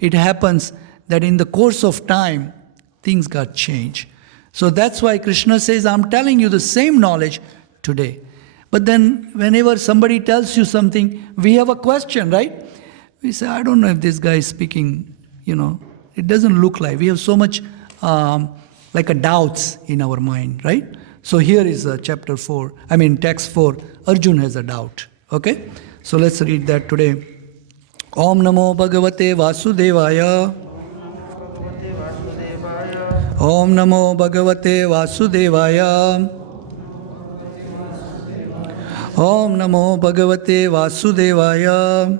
it happens that in the course of time, things got changed. So that's why Krishna says, I'm telling you the same knowledge today. But then whenever somebody tells you something, we have a question, right? We say, I don't know if this guy is speaking, it doesn't look like. We have so much like a doubts in our mind, right? So here is text 4. Arjun has a doubt. Okay? So let's read that today. Om Namo Bhagavate Vasudevaya. Om Namo Bhagavate Vasudevaya. Om Namo Bhagavate Vasudevaya.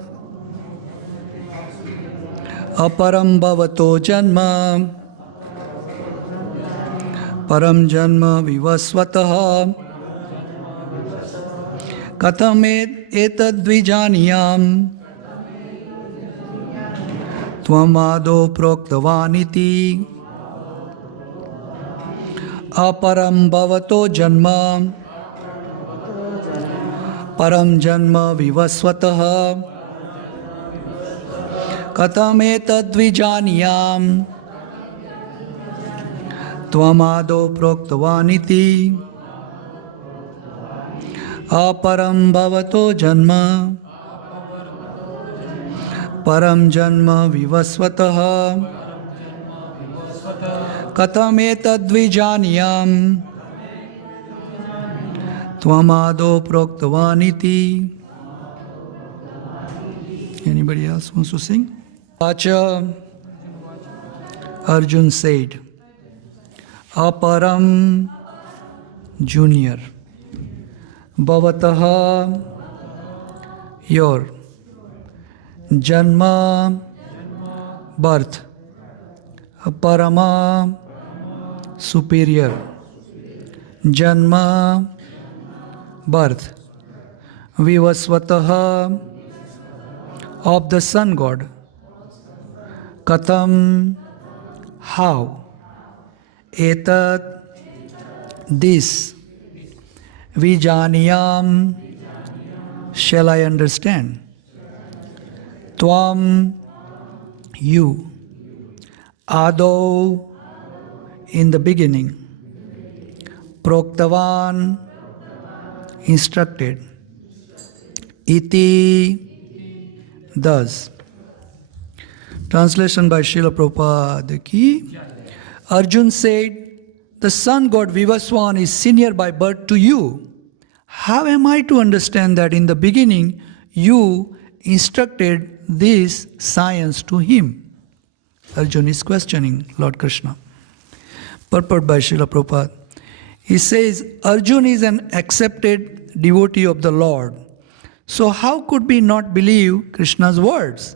Aparam Bhavato Janma. Param Janma Vivasvataha. Katam etadvijaniyam. Tvamado proktavaniti. Aparam Bhavato Janma. Param Janma Vivasvataha. Katam etadvijaniyam. Tvamado proktavaniti. Aparam Bhavato Janma. Param Janma Vivasvataha. Katam etadvijaniyam. Tvamado proktavaniti. Anybody else wants to sing? Vacha. Arjun said, Aparam, junior. Bhavataha, your. Janma, birth. Parama, superior. Janma, birth. Vivasvataha, of the sun god. Katam, how. Etat, this. Vijaniyam, shall I understand? Tvam, you. Ado, in the beginning. Proktavan, instructed. Iti, thus. Translation by Srila Prabhupada ki. Arjun said, the sun god Vivaswan is senior by birth to you. How am I to understand that in the beginning you instructed this science to him? Arjun is questioning Lord Krishna. Purport by Srila Prabhupada. He says, Arjun is an accepted devotee of the Lord. So how could we not believe Krishna's words?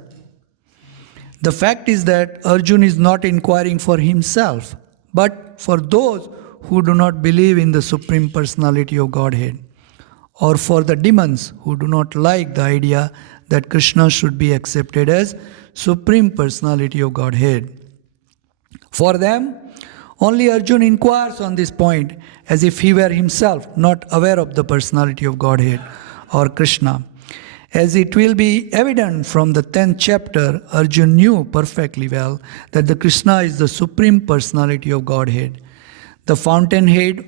The fact is that Arjun is not inquiring for himself, but for those who do not believe in the Supreme Personality of Godhead, or for the demons who do not like the idea that Krishna should be accepted as Supreme Personality of Godhead. For them, only Arjun inquires on this point as if he were himself not aware of the personality of Godhead or Krishna. As it will be evident from the 10th chapter, Arjun knew perfectly well that the Krishna is the Supreme Personality of Godhead, the fountainhead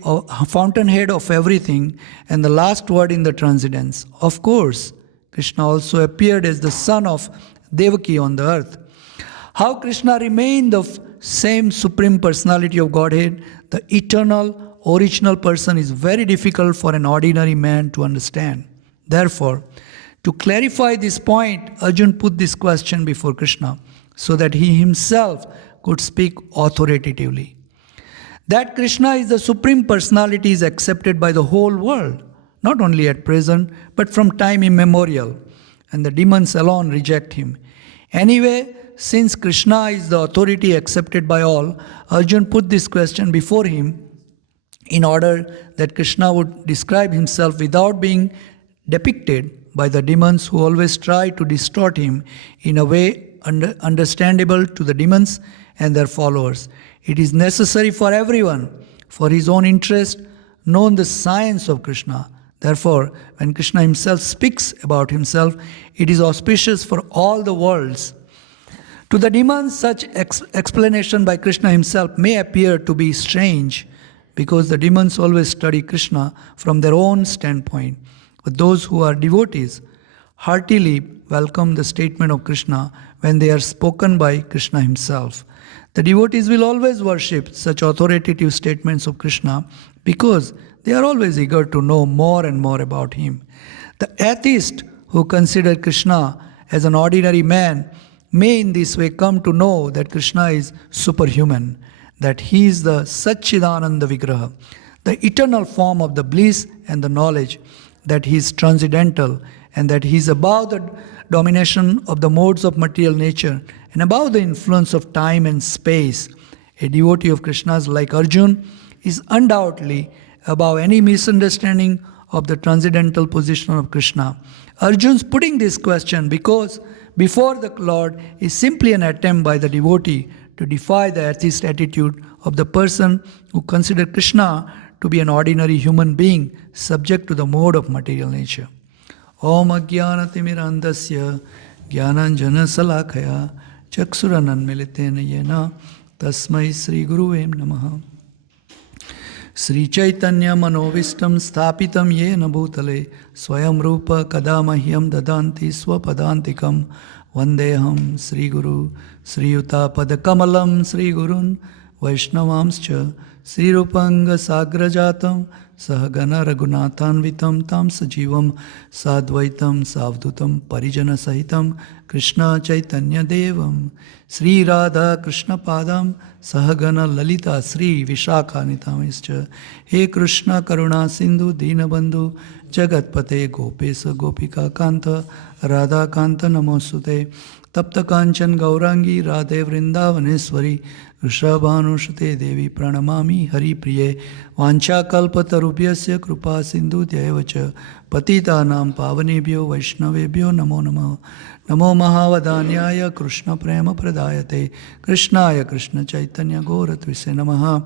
of everything, and the last word in the transcendence. Of course, Krishna also appeared as the son of Devaki on the earth. How Krishna remained the same Supreme Personality of Godhead, the eternal, original person, is very difficult for an ordinary man to understand. Therefore, to clarify this point, Arjun put this question before Krishna so that he himself could speak authoritatively. That Krishna is the Supreme Personality is accepted by the whole world, not only at present, but from time immemorial, and the demons alone reject him. Anyway, since Krishna is the authority accepted by all, Arjun put this question before him in order that Krishna would describe himself without being depicted by the demons who always try to distort him in a way understandable to the demons and their followers. It is necessary for everyone, for his own interest, know the science of Krishna. Therefore, when Krishna himself speaks about himself, it is auspicious for all the worlds To the demons, such explanation by Krishna himself may appear to be strange because the demons always study Krishna from their own standpoint. But those who are devotees heartily welcome the statement of Krishna when they are spoken by Krishna himself. The devotees will always worship such authoritative statements of Krishna because they are always eager to know more and more about him. The atheist who consider Krishna as an ordinary man may in this way come to know that Krishna is superhuman, that he is the Satchidananda Vigraha, the eternal form of the bliss and the knowledge, that he is transcendental and that he is above the domination of the modes of material nature and above the influence of time and space. A devotee of Krishna's like Arjun is undoubtedly above any misunderstanding of the transcendental position of Krishna. Arjun's putting this question because before the Lord is simply an attempt by the devotee to defy the atheist attitude of the person who considers Krishna to be an ordinary human being subject to the mode of material nature. Om Ajnanatimirandasya Jnananjana Salakaya Chaksurananmilitena Yena Tasmai Sri Guruve Namaha. Sri Chaitanya Manovistam Sthapitam Yena Bhutale Swayam Rupa Kadamahyam Dadanti Swapadantikam Vandeham Sri Guru Sri Yuta Padakamalam Sri Gurun Vaishnavamscha Sri Rupanga Sagrajatam Sahagana Raghunathanvitam Tam Sajivam Sadvaitam Savdutam Parijana Sahitam Krishna Chaitanya Devam Sri Radha Krishna Padam Sahagana Lalita Sri Vishakhanitamischa He Krishna Karuna Sindhu Dinabandhu Jagatpate Gopesa Gopika Kanta Radha Kanta Namosute Tapta Kanchan Gaurangi Radhe Vrindavaneshwari Vrishabhanushate Devi Pranamami Hari Priye Vancha Kalpatarubhyasya Krupa Sindhu Dyavacha Patita Nam Pavanebhyo Vaishnavebhyo Namo Namo Namo Mahavadanyaya Krishna Prema Pradayate Krishnaya Krishna Chaitanya Goratvise Namaha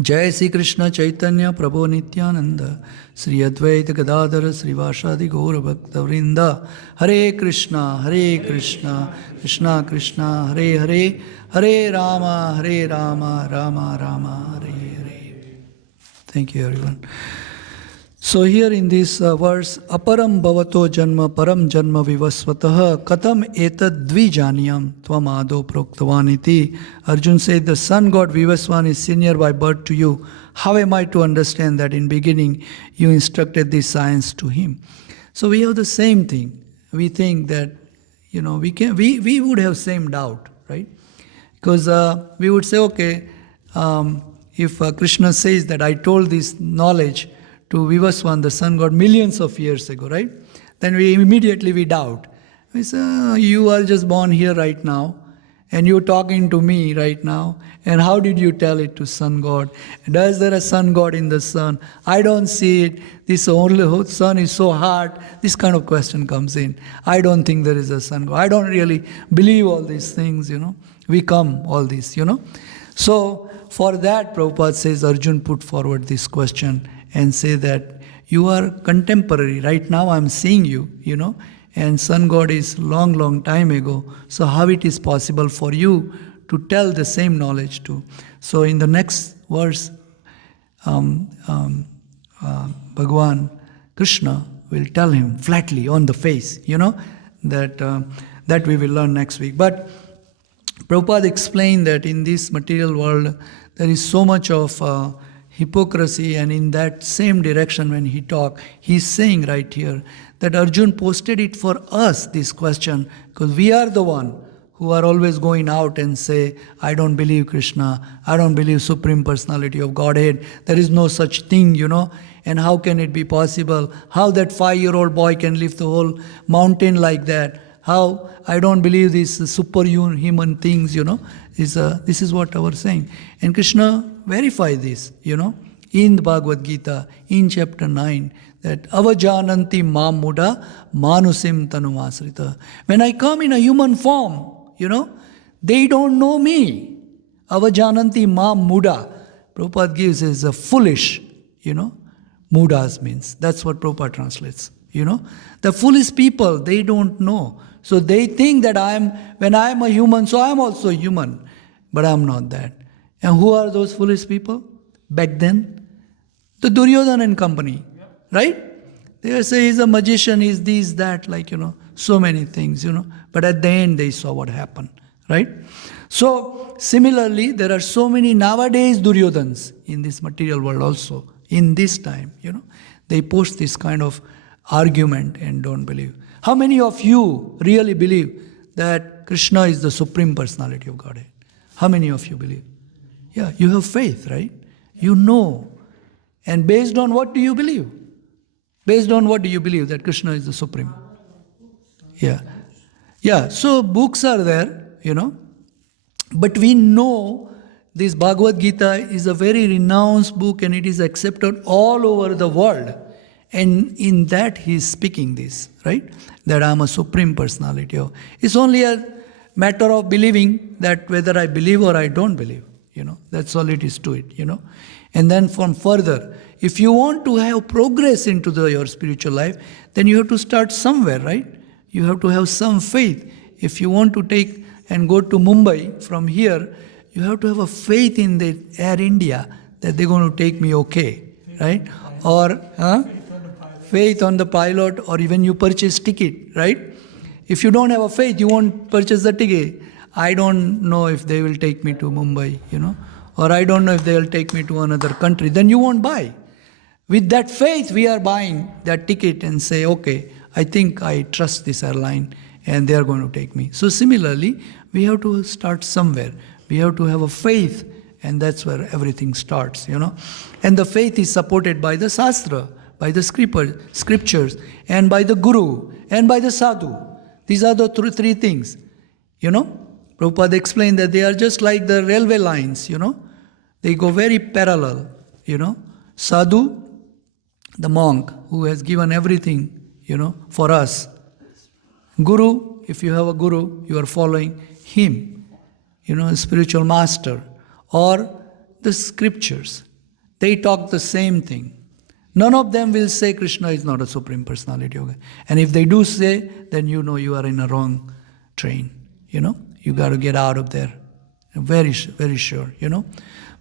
Jai Sri Krishna Chaitanya Prabhu Nityananda Sri Advaita Gadadhara Sri Vasadi Gaura Bhakta Vrinda Hare Krishna Krishna Krishna Hare Hare Hare Rama Rama Rama Hare Hare. Thank you everyone. So here in this verse, aparam bhavato janma param janma vivasvatah katam etad dvijaniyam tvam ado proktavaniti. Arjun said, the sun god Vivaswan is senior by birth to you. How am I to understand that in beginning you instructed this science to him? So we have the same thing. We think that, we would have same doubt, right? Because we would say, okay, if Krishna says that I told this knowledge to Vivaswan, the sun god, millions of years ago, right? Then we doubt. We say, you are just born here right now, and you're talking to me right now, and how did you tell it to sun god? Is there a sun god in the sun? I don't see it. This only sun is so hot. This kind of question comes in. I don't think there is a sun god. I don't really believe all these things, We come all this, So for that, Prabhupada says, Arjun put forward this question and say that you are contemporary. Right now I'm seeing you, and sun god is long time ago. So how it is possible for you to tell the same knowledge to? So in the next verse, Bhagavan Krishna will tell him flatly on the face, that we will learn next week. But Prabhupada explained that in this material world there is so much of hypocrisy, and in that same direction when he talked, he's saying right here that Arjun posted it for us, this question, because we are the one who are always going out and say, I don't believe Krishna, I don't believe Supreme Personality of Godhead, there is no such thing, and how can it be possible? How that 5-year-old boy can lift the whole mountain like that? How I don't believe these superhuman things, this is what I was saying. And Krishna verified this, in the Bhagavad Gita, in chapter 9, that avajananti mam muda manusim tanumasrita. When I come in a human form, they don't know me. Avajananti mam muda. Prabhupada gives as a foolish, mudas means. That's what Prabhupada translates. The foolish people, they don't know. So they think that when I am a human, so I am also human. But I am not that. And who are those foolish people? Back then, the Duryodhana and company, right? They say he's a magician, he's this, that, so many things, But at the end, they saw what happened, right? So, similarly, there are so many nowadays Duryodhans in this material world also, in this time, They post this kind of argument and don't believe. How many of you really believe that Krishna is the Supreme Personality of Godhead? How many of you believe? Yeah, you have faith, right? You know. And based on what do you believe? Based on what do you believe that Krishna is the Supreme? Yeah. Yeah, so books are there, But we know this Bhagavad Gita is a very renowned book and it is accepted all over the world. And in that he is speaking this, right? That I am a Supreme Personality. It's only a matter of believing that whether I believe or I don't believe, That's all it is to it, And then from further, if you want to have progress into your spiritual life, then you have to start somewhere, right? You have to have some faith. If you want to take and go to Mumbai from here, you have to have a faith in the Air India that they're going to take me okay, right? Or faith on the pilot, or even you purchase ticket, right? If you don't have a faith, you won't purchase the ticket. I don't know if they will take me to Mumbai, or I don't know if they will take me to another country. Then you won't buy. With that faith, we are buying that ticket and say, okay, I think I trust this airline and they are going to take me. So similarly, we have to start somewhere. We have to have a faith, and that's where everything starts, And the faith is supported by the Shastra, by the scriptures, and by the Guru, and by the Sadhu. These are the three things, Prabhupada explained that they are just like the railway lines, They go very parallel, Sadhu, the monk who has given everything, for us. Guru, if you have a guru, you are following him, a spiritual master. Or the scriptures. They talk the same thing. None of them will say Krishna is not a Supreme Personality. And if they do say, then you know you are in a wrong train. You got to get out of there. Very, very sure,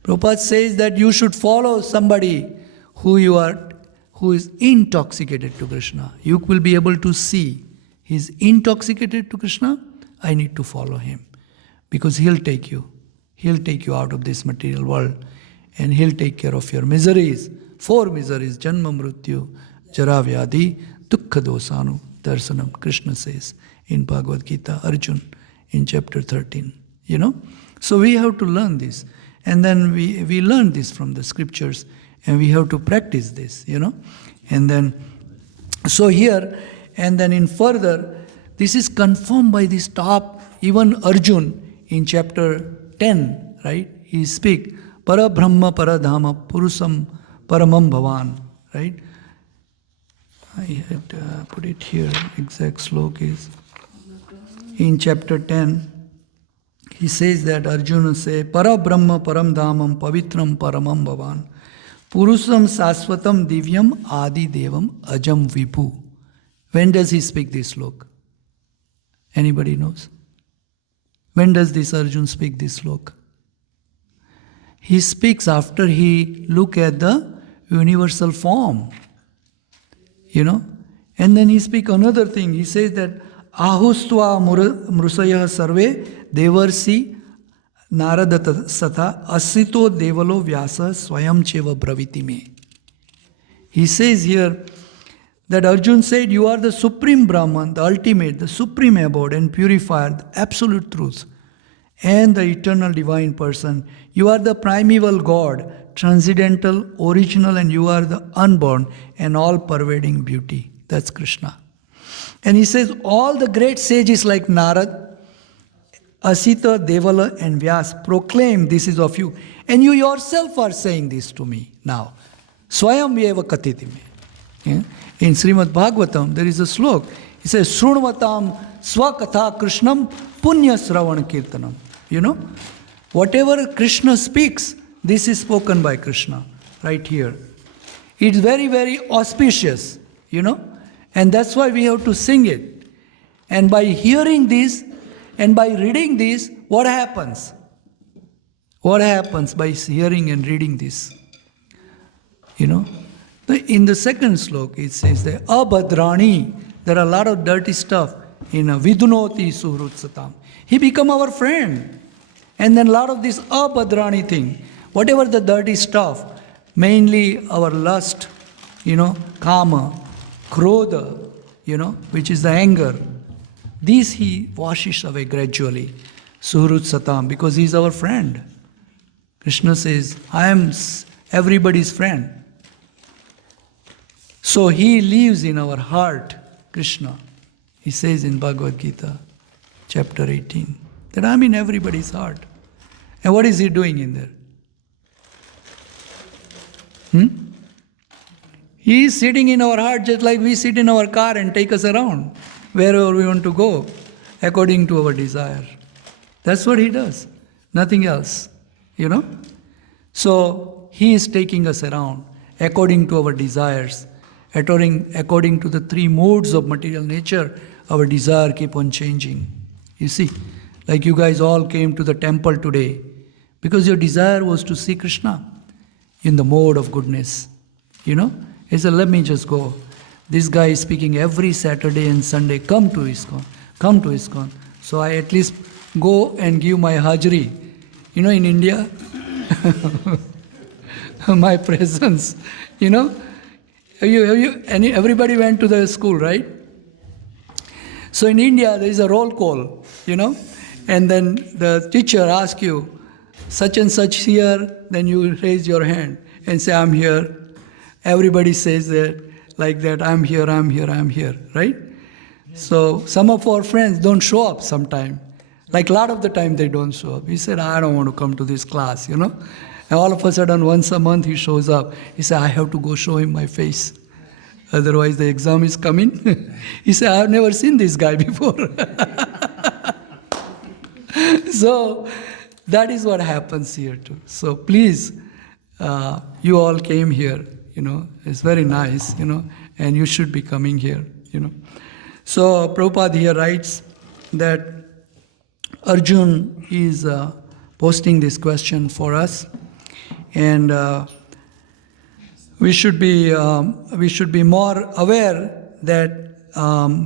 Prabhupada says that you should follow somebody who is intoxicated to Krishna. You will be able to see he's intoxicated to Krishna. I need to follow him because he'll take you. He'll take you out of this material world and he'll take care of your miseries. 4 miseries, Janma Mrityu, Jara Vyadhi, Dukkha Dosanu, Darsanam, Krishna says in Bhagavad Gita, Arjun, in chapter 13. So we have to learn this. And then we learn this from the scriptures and we have to practice this, And then, so here, and then in further, this is confirmed by this top, even Arjun in chapter 10, right? He speaks, Para Brahma Paradhama Purusam Paramam Bhavan, right? I had put it here, exact slok is in chapter 10. He says that Arjuna say, Para Brahma Param Dhamam Pavitram Paramam Bhavan Purusam Saswatam Divyam Adi Devam Ajam Vibhu. When does he speak this slok? Anybody knows? When does this Arjuna speak this slok? He speaks after he look at the universal form. And then he speaks another thing. He says that Ahustva Mrusaya Sarve Devarsi Narada Satha Asito Devalo Vyasa Swayam Cheva Braviti Me. He says here that Arjuna said, you are the supreme Brahman, the ultimate, the supreme abode and purifier, the absolute truth, and the eternal divine person. You are the primeval God, transcendental, original, and you are the unborn and all-pervading beauty. That's Krishna. And he says, all the great sages like Narad, Asita, Devala, and Vyas proclaim this is of you. And you yourself are saying this to me now. Swayam vyeva katiti me. Yeah? In Srimad Bhagavatam, there is a slok. It says, Shrunvatam swakatha krishnam punya sravan kirtanam. Whatever Krishna speaks, this is spoken by Krishna, right here. It's very, very auspicious, And that's why we have to sing it. And by hearing this and by reading this, what happens? What happens by hearing and reading this? You know, in the second slok, it says that abhadrani, there are a lot of dirty stuff in vidunoti suhrutsatam. He become our friend. And then a lot of this abhadrani thing, whatever the dirty stuff, mainly our lust, kama, krodha, which is the anger, these he washes away gradually, suhrutsatam, because he is our friend. Krishna says, I am everybody's friend. So he lives in our heart, Krishna. He says in Bhagavad Gita, chapter 18, that I'm in everybody's heart. And what is he doing in there? He is sitting in our heart just like we sit in our car and take us around, wherever we want to go, according to our desire. That's what he does, nothing else, So he is taking us around according to our desires, according to the three modes of material nature. Our desire keep on changing. You see, like you guys all came to the temple today because your desire was to see Krishna in the mode of goodness. He said, let me just go. This guy is speaking every Saturday and Sunday, come to ISKCON, come to ISKCON. So I at least go and give my hajri. In India, my presence, everybody went to the school, right? So in India, there is a roll call, and then the teacher asks you, such and such here, then you raise your hand and say, I'm here. Everybody says that, like that, I'm here, right? So some of our friends don't show up sometime. Like a lot of the time they don't show up. He said, I don't want to come to this class, And all of a sudden, once a month he shows up. He said, I have to go show him my face. Otherwise the exam is coming. He said, I've never seen this guy before. So that is what happens here too. So please, you all came here, it's very nice, and you should be coming here, So Prabhupada here writes that Arjun is posting this question for us, and we should be more aware that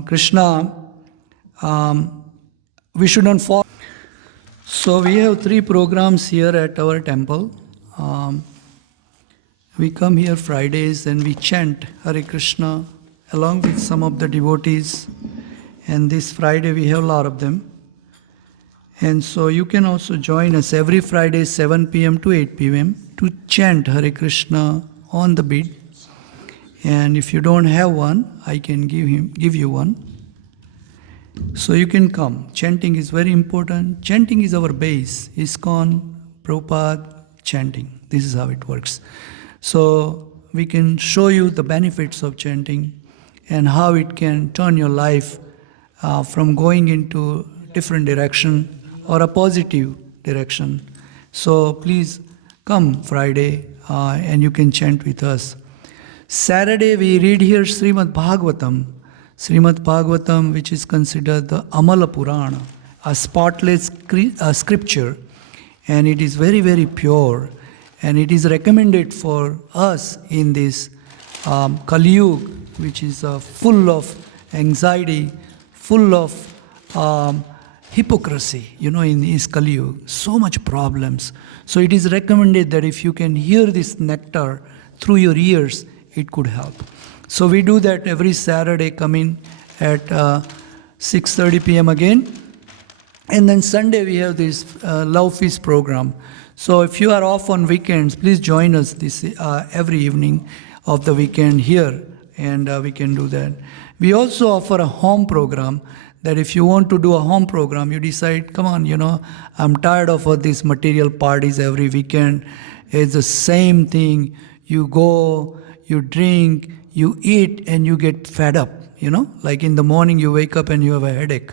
Krishna, we shouldn't fall. So we have 3 programs here at our temple. We come here Fridays and we chant Hare Krishna along with some of the devotees. And this Friday we have a lot of them. And so you can also join us every Friday 7 p.m. to 8 p.m. to chant Hare Krishna on the beat. And if you don't have one, I can give you one. So you can come. Chanting is very important. Chanting is our base. ISKCON, Prabhupada, chanting. This is how it works. So we can show you the benefits of chanting and how it can turn your life from going into different direction or a positive direction. So please come Friday and you can chant with us. Saturday we read here Srimad Bhagavatam. Srimad Bhagavatam, which is considered the Amala Purana, a spotless scripture, and it is very, very pure, and it is recommended for us in this Kali Yuga, which is full of anxiety, full of hypocrisy, in this Kali Yuga, so much problems. So it is recommended that if you can hear this nectar through your ears, it could help. So we do that every Saturday, coming at 6:30 p.m. again. And then Sunday we have this Love Feast program. So if you are off on weekends, please join us this every evening of the weekend here, and we can do that. We also offer a home program, that if you want to do a home program, you decide, come on, I'm tired of all these material parties every weekend. It's the same thing. You go, you drink, you eat, and you get fed up, Like in the morning you wake up and you have a headache.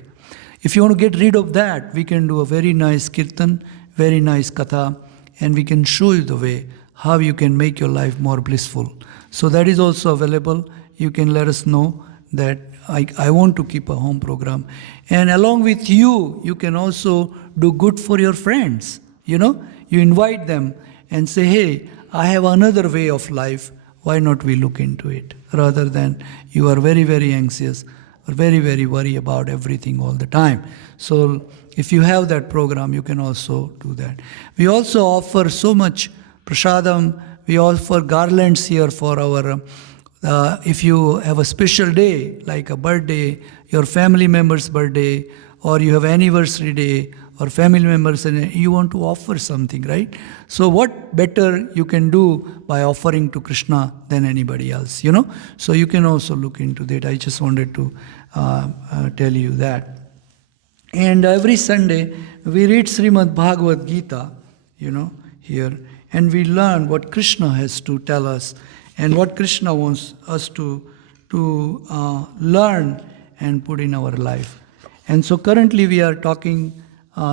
If you want to get rid of that, we can do a very nice kirtan, very nice katha, and we can show you the way how you can make your life more blissful. So that is also available. You can let us know that I want to keep a home program. And along with you, you can also do good for your friends. You invite them and say, hey, I have another way of life. Why not we look into it? Rather than you are very, very anxious or very, very worried about everything all the time. So if you have that program, you can also do that. We also offer so much prasadam. We offer garlands here for our, if you have a special day, like a birthday, your family member's birthday, or you have anniversary day, or family members, and you want to offer something, right? So what better you can do by offering to Krishna than anybody else, So you can also look into that. I just wanted to tell you that. And every Sunday, we read Srimad Bhagavat Gita, here, and we learn what Krishna has to tell us and what Krishna wants us to learn and put in our life. And so currently we are talking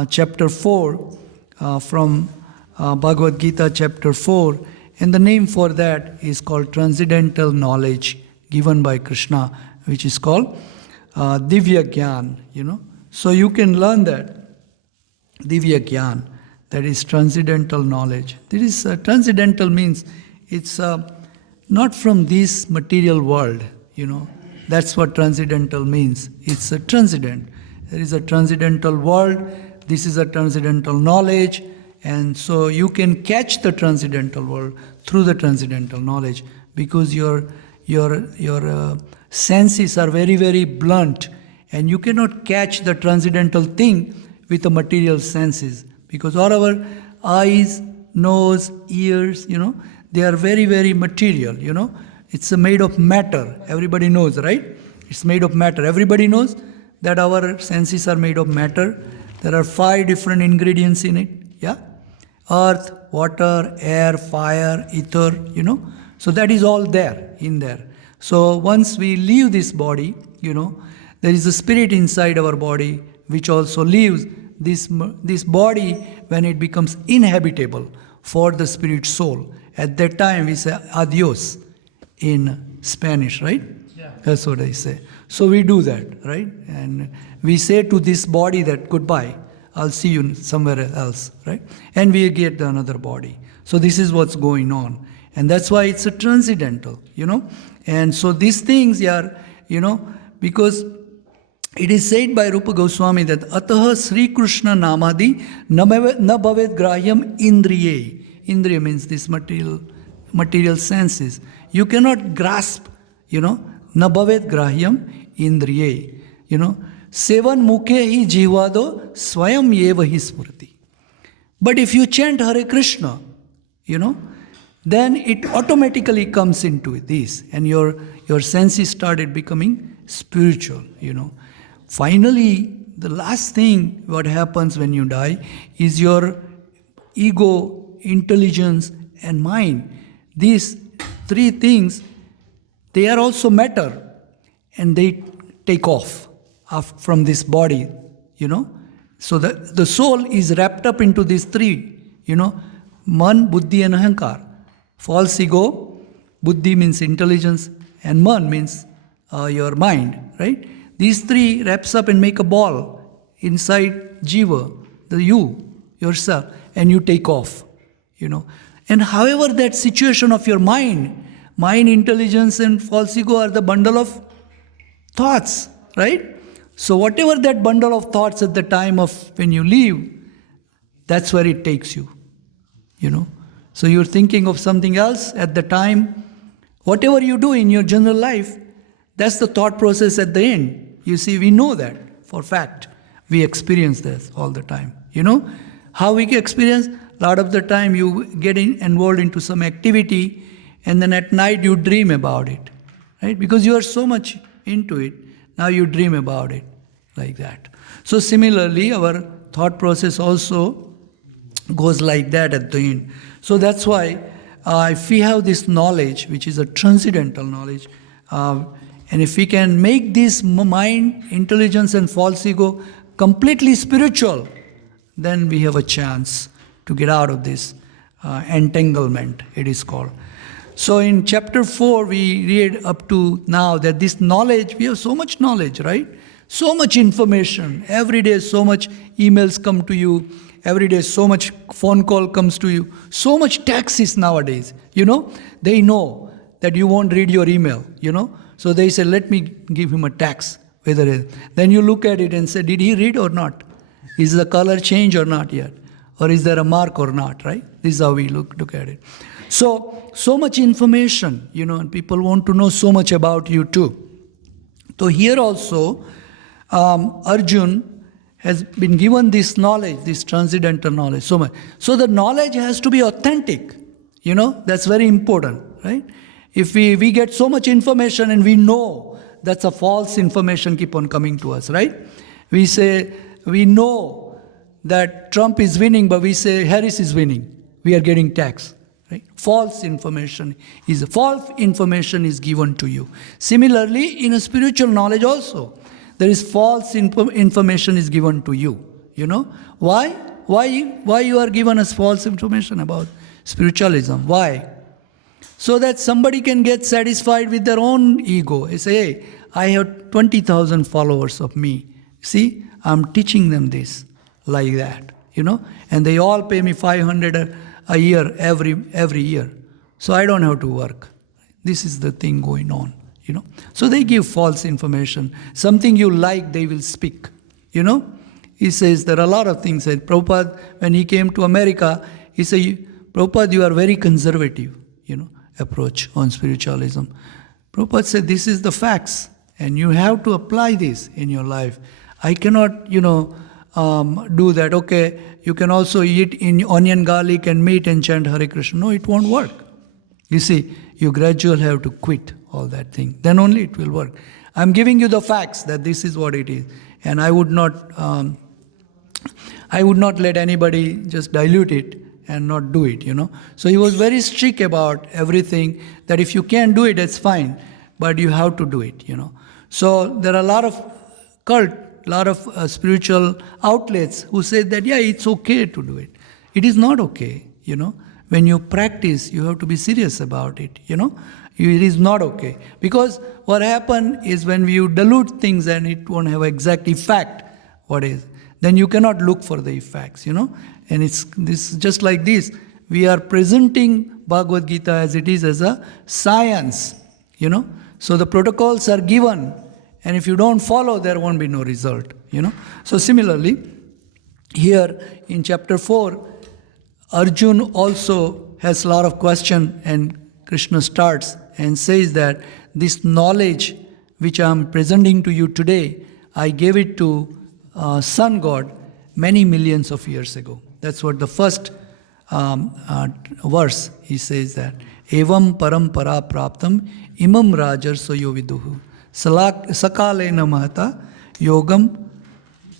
chapter 4 from Bhagavad Gita chapter 4, and the name for that is called Transcendental Knowledge given by Krishna, which is called Divya Gyan, So you can learn that, Divya Gyan, that is transcendental knowledge. This is transcendental means it's not from this material world, That's what transcendental means. It's a transcendent. There is a transcendental world. This is a transcendental knowledge. And so you can catch the transcendental world through the transcendental knowledge, because your senses are very, very blunt, and you cannot catch the transcendental thing with the material senses, because all our eyes, nose, ears, they are very, very material, It's made of matter. Everybody knows, right? It's made of matter. Everybody knows that our senses are made of matter. There are 5 different ingredients in it. Yeah? Earth, water, air, fire, ether, So that is all there, in there. So once we leave this body, there is a spirit inside our body which also leaves this body when it becomes inhabitable for the spirit soul. At that time we say adios in Spanish, right? Yeah. That's what I say. So we do that, right? And we say to this body that goodbye, I'll see you somewhere else, right? And we get another body. So this is what's going on. And that's why it's a transcendental, And so these things are, because it is said by Rupa Goswami that Ataha Sri Krishna Namadi na bhavet grahyam indriye. Indriya means this material senses. You cannot grasp, na bhavet grahyam indriye. Sevan mukhe hi jivado swayam yeva hi smriti. But if you chant Hare Krishna, then it automatically comes into this, and your senses started becoming spiritual, Finally, the last thing what happens when you die is your ego, intelligence, and mind. These 3 things, they are also matter, and they take off from this body, So the soul is wrapped up into these 3, Man, Buddhi, and Ahankar. False ego, Buddhi means intelligence, and Man means your mind, right? These 3 wraps up and make a ball inside Jiva, the you, yourself, and you take off, And however that situation of your mind, intelligence, and false ego are the bundle of thoughts, right? So whatever that bundle of thoughts at the time of when you leave, that's where it takes you, So you're thinking of something else at the time. Whatever you do in your general life, that's the thought process at the end. You see, we know that for fact. We experience this all the time. How we experience? A lot of the time you get involved into some activity, and then at night you dream about it, right? Because you are so much into it, now you dream about it like that. So similarly, our thought process also goes like that at the end. So that's why if we have this knowledge, which is a transcendental knowledge, and if we can make this mind, intelligence, and false ego completely spiritual, then we have a chance to get out of this entanglement, it is called. So in chapter 4, we read up to now that this knowledge, we have so much knowledge, right? So much information. Every day so much emails come to you. Every day so much phone call comes to you. So much taxes nowadays, They know that you won't read your email, So they say, let me give him a tax. Then you look at it and say, did he read or not? Is the color change or not yet? Or is there a mark or not, right? This is how we look at it. So much information, and people want to know so much about you too. So here also, Arjun has been given this knowledge, this transcendental knowledge, so much. So the knowledge has to be authentic, that's very important, right? If we get so much information and we know that's a false information keep on coming to us, right? We say, we know that Trump is winning, but we say Harris is winning. We are getting taxed. Right? False information is given to you. Similarly, in a spiritual knowledge also, there is false information is given to you. Why? Why you are given as false information about spiritualism? Why? So that somebody can get satisfied with their own ego. They say, hey, I have 20,000 followers of me. See, I'm teaching them this like that, and they all pay me 500 a year every year. So I don't have to work. This is the thing going on, So they give false information. Something you like, they will speak, He says there are a lot of things. Prabhupada, when he came to America, he said, Prabhupada, you are very conservative, approach on spiritualism. Prabhupada said, this is the facts, and you have to apply this in your life. I cannot, do that. Okay, you can also eat in onion, garlic, and meat and chant Hare Krishna. No, it won't work. You see, you gradually have to quit all that thing. Then only it will work. I'm giving you the facts that this is what it is, and I would not let anybody just dilute it and not do it. So he was very strict about everything. That if you can't do it, it's fine, but you have to do it. So there are a lot of spiritual outlets who say that, yeah, it's okay to do it. It is not okay, When you practice, you have to be serious about it, It is not okay. Because what happens is when you dilute things and it won't have exact effect, then you cannot look for the effects, And it's this just like this. We are presenting Bhagavad Gita as it is as a science, So the protocols are given. And if you don't follow, there won't be no result, So similarly, here in chapter 4, Arjun also has a lot of question, and Krishna starts and says that this knowledge which I am presenting to you today, I gave it to Sun God many millions of years ago. That's what the first verse, he says that. Evam parampara praptam imam rajar soyo viduhu. Sakalena mahata yogam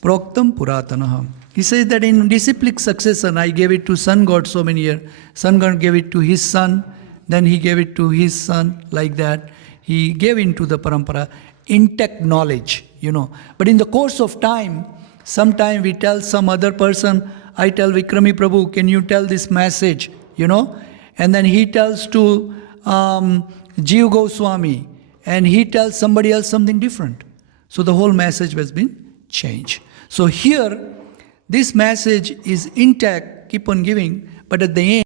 proktam puratanaham. He says that in disciplic succession, I gave it to Sun God so many years. Sun God gave it to his son, then he gave it to his son, like that. He gave into the parampara intact knowledge, But in the course of time, sometime we tell some other person, I tell Vikrami Prabhu, can you tell this message, And then he tells to Jiva Goswami, and he tells somebody else something different. So the whole message has been changed. So here, this message is intact, keep on giving, but at the end,